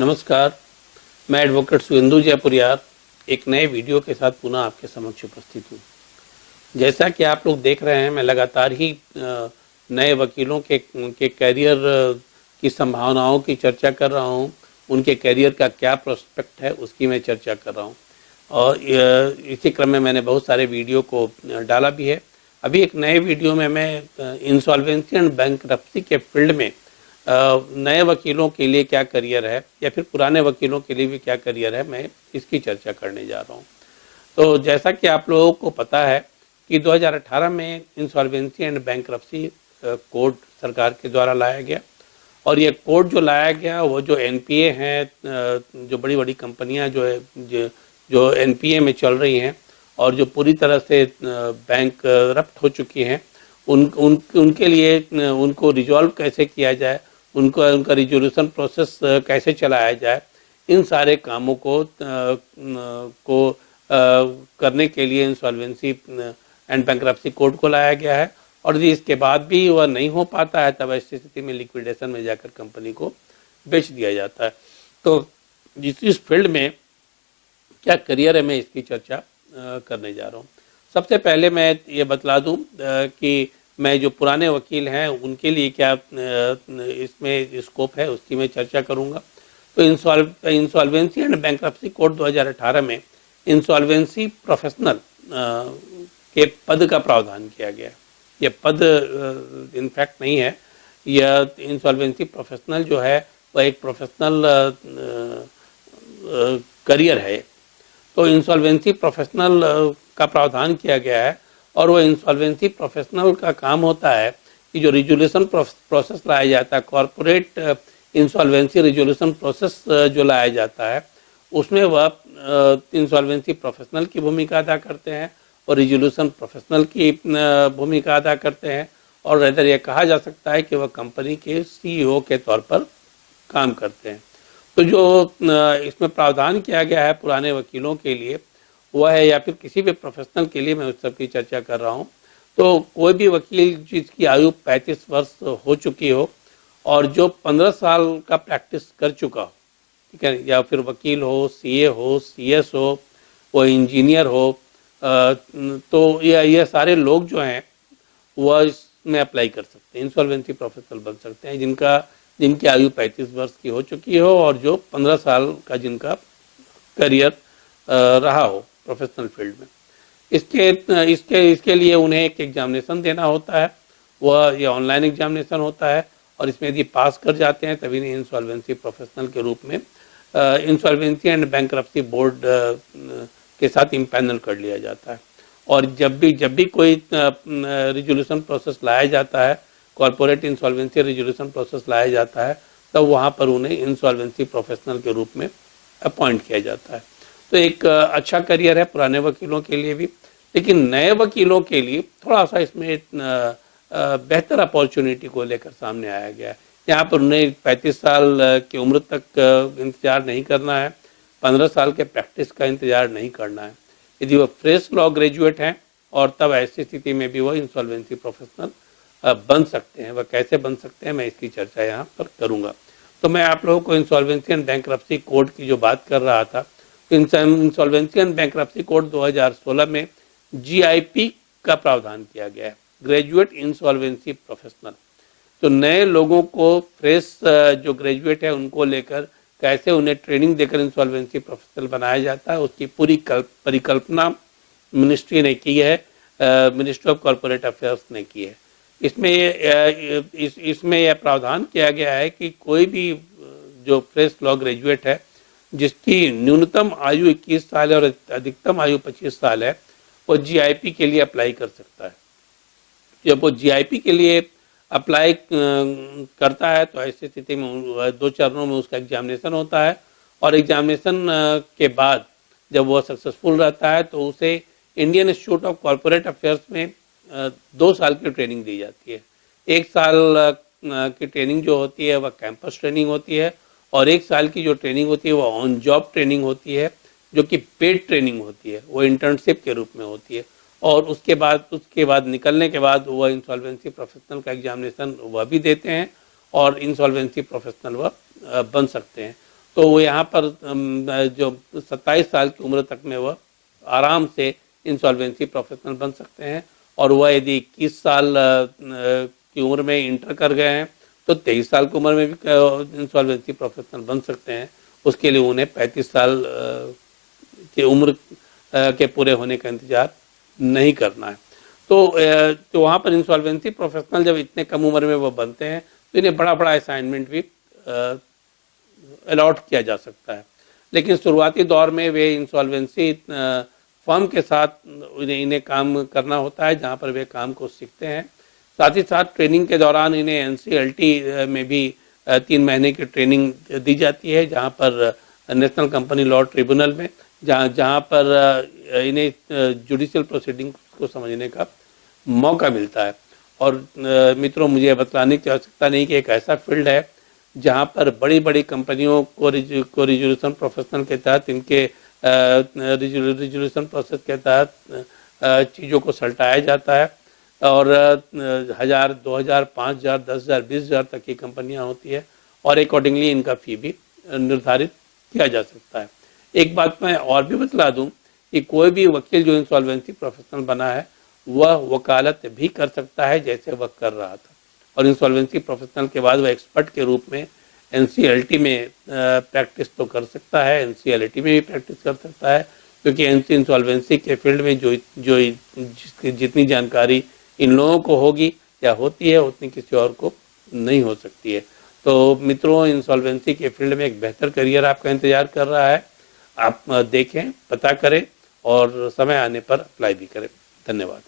नमस्कार, मैं एडवोकेट सुविंदु जयपुरियार एक नए वीडियो के साथ पुनः आपके समक्ष उपस्थित हूँ। जैसा कि आप लोग देख रहे हैं, मैं लगातार ही नए वकीलों के कैरियर की संभावनाओं की चर्चा कर रहा हूँ। उनके कैरियर का क्या प्रोस्पेक्ट है उसकी मैं चर्चा कर रहा हूँ और इसी क्रम में मैंने बहुत सारे वीडियो को डाला भी है। अभी एक नए वीडियो में मैं इंसॉल्वेंसी एंड बैंकरप्सी के फील्ड में नए वकीलों के लिए क्या करियर है या फिर पुराने वकीलों के लिए भी क्या करियर है, मैं इसकी चर्चा करने जा रहा हूँ। तो जैसा कि आप लोगों को पता है कि 2018 में इंसॉल्वेंसी एंड बैंकरप्सी कोड सरकार के द्वारा लाया गया और ये कोड जो लाया गया वो जो एनपीए हैं, जो बड़ी बड़ी कंपनियां जो एनपीए में चल रही हैं और जो पूरी तरह से बैंक रप्ट हो चुकी हैं, उनके लिए उनको रिजॉल्व कैसे किया जाए, उनका रिजोल्यूशन प्रोसेस कैसे चलाया जाए, इन सारे कामों को करने के लिए इंसॉल्वेंसी एंड बैंकरप्सी कोड को लाया गया है। और यदि इसके बाद भी वह नहीं हो पाता है तब ऐसी स्थिति में लिक्विडेशन में जाकर कंपनी को बेच दिया जाता है। तो इस फील्ड में क्या करियर है, मैं इसकी चर्चा करने जा रहा हूँ। सबसे पहले मैं ये बतला दूं कि मैं जो पुराने वकील हैं उनके लिए क्या इसमें स्कोप है उसकी मैं चर्चा करूंगा। तो इंसॉल्वेंसी एंड बैंकरप्सी कोड 2018 में इंसॉल्वेंसी प्रोफेशनल के पद का प्रावधान किया गया। ये पद इनफैक्ट नहीं है, यह इंसॉल्वेंसी प्रोफेशनल जो है वह एक प्रोफेशनल करियर है। तो इंसॉल्वेंसी प्रोफेशनल का प्रावधान किया गया है और वह इंसॉल्वेंसी प्रोफेशनल का काम होता है कि जो रिजोल्यूशन प्रोसेस लाया जाता है, कॉरपोरेट इंसॉल्वेंसी रिजोल्यूशन प्रोसेस जो लाया जाता है, उसमें वह इंसॉल्वेंसी प्रोफेशनल की भूमिका अदा करते हैं और रिजोल्यूशन प्रोफेशनल की भूमिका अदा करते हैं। और रेदर यह कहा जा सकता है कि वह कंपनी के सीईओ के तौर पर काम करते हैं। तो जो इसमें प्रावधान किया गया है पुराने वकीलों के लिए वह है, या फिर किसी भी प्रोफेशनल के लिए मैं उस सब की चर्चा कर रहा हूँ, तो कोई भी वकील जिसकी आयु 35 वर्ष हो चुकी हो और जो 15 साल का प्रैक्टिस कर चुका हो, ठीक है, या फिर वकील हो, सीए हो, सीएस हो, वो इंजीनियर हो, तो यह सारे लोग जो हैं वह इसमें अप्लाई कर सकते हैं, इंसॉल्वेंसी प्रोफेशनल बन सकते हैं जिनकी आयु 35 वर्ष की हो चुकी हो और जो 15 साल का जिनका करियर रहा हो प्रोफेशनल फील्ड में। इसके लिए उन्हें एक एग्जामिनेशन देना होता है, वह ये ऑनलाइन एग्जामिनेशन होता है और इसमें यदि पास कर जाते हैं तभी इन्हें इंसॉल्वेंसी प्रोफेशनल के रूप में इंसॉल्वेंसी एंड बैंकरप्सी बोर्ड के साथ इम्पैनल कर लिया जाता है। और जब भी कोई रिजोल्यूशन प्रोसेस लाया जाता है, कॉरपोरेट इंसॉल्वेंसी रिजोल्यूशन प्रोसेस लाया जाता है, तब वहाँ पर उन्हें इंसॉल्वेंसी प्रोफेशनल के रूप में अपॉइंट किया जाता है। तो एक अच्छा करियर है पुराने वकीलों के लिए भी, लेकिन नए वकीलों के लिए थोड़ा सा इसमें बेहतर अपॉर्चुनिटी को लेकर सामने आया गया है। यहाँ पर उन्हें 35 साल की उम्र तक इंतजार नहीं करना है, 15 साल के प्रैक्टिस का इंतजार नहीं करना है। यदि वह फ्रेश लॉ ग्रेजुएट हैं और तब ऐसी स्थिति में भी वह इंसॉल्वेंसी प्रोफेशनल बन सकते हैं। वह कैसे बन सकते हैं मैं इसकी चर्चा यहाँ पर करूँगा। तो मैं आप लोगों को इंसॉल्वेंसी एंड बैंकरप्सी कोड की जो बात कर रहा था, इंसॉल्वेंसी एंड बैंकरप्सी कोड 2016 में जीआईपी का प्रावधान किया गया है, ग्रेजुएट इंसॉल्वेंसी प्रोफेशनल। तो नए लोगों को फ्रेश जो ग्रेजुएट है उनको लेकर कैसे उन्हें ट्रेनिंग देकर इंसॉल्वेंसी प्रोफेशनल बनाया जाता है उसकी पूरी परिकल्पना मिनिस्ट्री ने की है, मिनिस्ट्री ऑफ कॉरपोरेट अफेयर्स ने की है। इसमें यह प्रावधान किया गया है कि कोई भी जो फ्रेश लॉ ग्रेजुएट है जिसकी न्यूनतम आयु 21 साल है और अधिकतम आयु 25 साल है, वो जीआईपी के लिए अप्लाई कर सकता है। जब वो जीआईपी के लिए अप्लाई करता है तो ऐसी स्थिति में 2 चरणों में उसका एग्जामिनेशन होता है और एग्जामिनेशन के बाद जब वह सक्सेसफुल रहता है तो उसे Indian institute of corporate affairs में 2 साल की ट्रेनिंग दी जाती है। 1 साल की ट्रेनिंग जो होती है वह कैंपस ट्रेनिंग होती है और 1 साल की जो ट्रेनिंग होती है वह ऑन जॉब ट्रेनिंग होती है, जो कि पेड ट्रेनिंग होती है, वो इंटर्नशिप के रूप में होती है। और उसके बाद निकलने के बाद वह इंसॉल्वेंसी प्रोफेशनल का एग्जामिनेशन वह भी देते हैं और इंसॉल्वेंसी प्रोफेशनल वह बन सकते हैं। तो वो यहाँ पर जो 27 साल की उम्र तक में वह आराम से इंसॉल्वेंसी प्रोफेशनल बन सकते हैं। और वह यदि 21 साल की उम्र में इंटर कर गए हैं तो 23 साल की उम्र में भी इंसॉल्वेंसी प्रोफेशनल बन सकते हैं। उसके लिए उन्हें 35 साल की उम्र के पूरे होने का इंतजार नहीं करना है। तो वहाँ पर इंसॉल्वेंसी प्रोफेशनल जब इतने कम उम्र में वो बनते हैं तो इन्हें बड़ा बड़ा असाइनमेंट भी अलॉट किया जा सकता है। लेकिन शुरुआती दौर में वे इंसॉल्वेंसी फर्म के साथ इन्हें काम करना होता है जहाँ पर वे काम को सीखते हैं। साथ ही साथ ट्रेनिंग के दौरान इन्हें एनसीएलटी में भी 3 महीने की ट्रेनिंग दी जाती है, जहाँ पर नेशनल कंपनी लॉ ट्रिब्यूनल में, जहाँ पर इन्हें जुडिशियल प्रोसीडिंग को समझने का मौका मिलता है। और मित्रों, मुझे बतलाने की आवश्यकता नहीं कि एक ऐसा फील्ड है जहाँ पर बड़ी बड़ी कंपनियों को रिजोल्यूशन प्रोफेशनल के तहत इनके रिजोल्यूशन प्रोसेस के तहत चीज़ों को सल्टाया जाता है। और 1000, 2000, 5000, 10,000, 20,000 तक की कंपनियां होती है और अकॉर्डिंगली इनका फ़ी भी निर्धारित किया जा सकता है। एक बात मैं और भी बतला दूं कि कोई भी वकील जो इंसॉल्वेंसी प्रोफेशनल बना है वह वकालत भी कर सकता है जैसे वह कर रहा था। और इंसॉल्वेंसी प्रोफेशनल के बाद वह एक्सपर्ट के रूप में एनसीएलटी में प्रैक्टिस तो कर सकता है, एनसीएलटी में भी प्रैक्टिस कर सकता है, क्योंकि इंसॉल्वेंसी के फील्ड में जो जितनी जानकारी इन लोगों को होगी या होती है उतनी किसी और को नहीं हो सकती है। तो मित्रों, इंसॉल्वेंसी के फील्ड में एक बेहतर करियर आपका इंतजार कर रहा है। आप देखें, पता करें और समय आने पर अप्लाई भी करें। धन्यवाद।